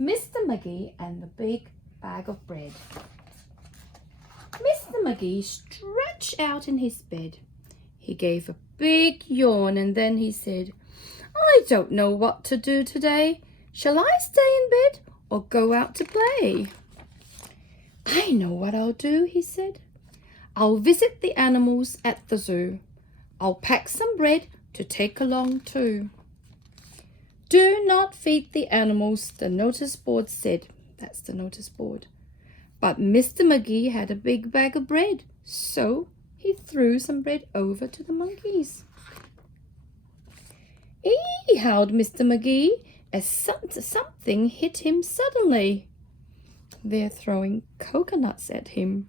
Mr. Magee and the Big Bag of Bread. Mr. Magee stretched out in his bed. He gave a big yawn and then he said, "I don't know what to do today. Shall I stay in bed or go out to play?" "I know what I'll do," he said. "I'll visit the animals at the zoo. I'll pack some bread to take along too." "Do not feed the animals," the notice board said. That's the notice board. But Mr. Magee had a big bag of bread, so he threw some bread over to the monkeys. "Ee!" howled Mr. Magee as something hit him suddenly. They're throwing coconuts at him.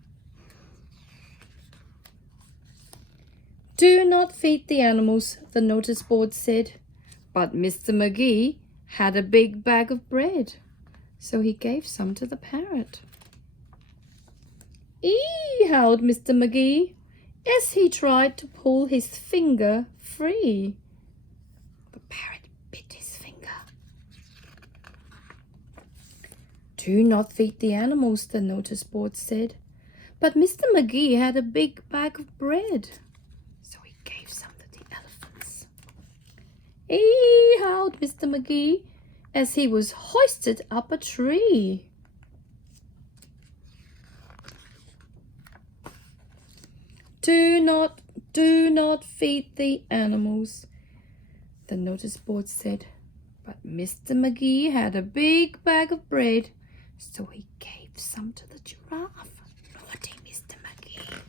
"Do not feed the animals," the notice board said. But Mr. Magee had a big bag of bread, so he gave some to the parrot. "Ee!" howled Mr. Magee as he tried to pull his finger free. The parrot bit his finger. "Do not feed the animals," the notice board said. But Mr. Magee had a big bag of bread, so he gave some to the elephants. "Ee!" howled Mr. Magee as he was hoisted up a tree. Do not feed the animals," the notice board said. But Mr. Magee had a big bag of bread, so he gave some to the giraffe. Naughty Mr. Magee.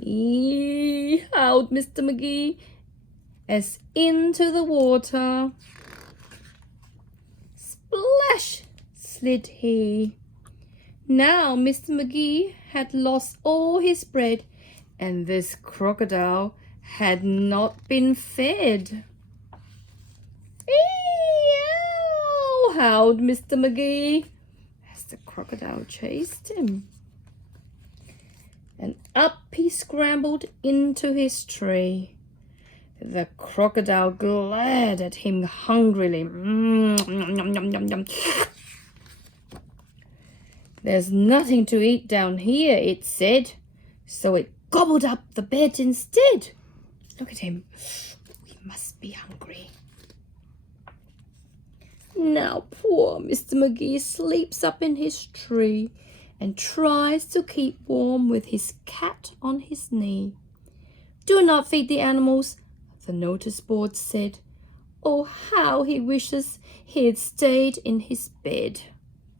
"Ee!" howled Mr. Magee as into the water, splash, slid he. Now Mr. Magee had lost all his bread, and this crocodile had not been fed. "Ee-ow!" howled Mr. Magee as the crocodile chased him. And up he scrambled into his tree. The crocodile glared at him hungrily. "There's nothing to eat down here," it said, so it gobbled up the bed instead. Look at him. He must be hungry. Now poor Mr. Magee sleeps up in his tree and tries to keep warm with his cat on his knee. "Do not feed the animals," the notice board said. Oh, how he wishes he had stayed in his bed.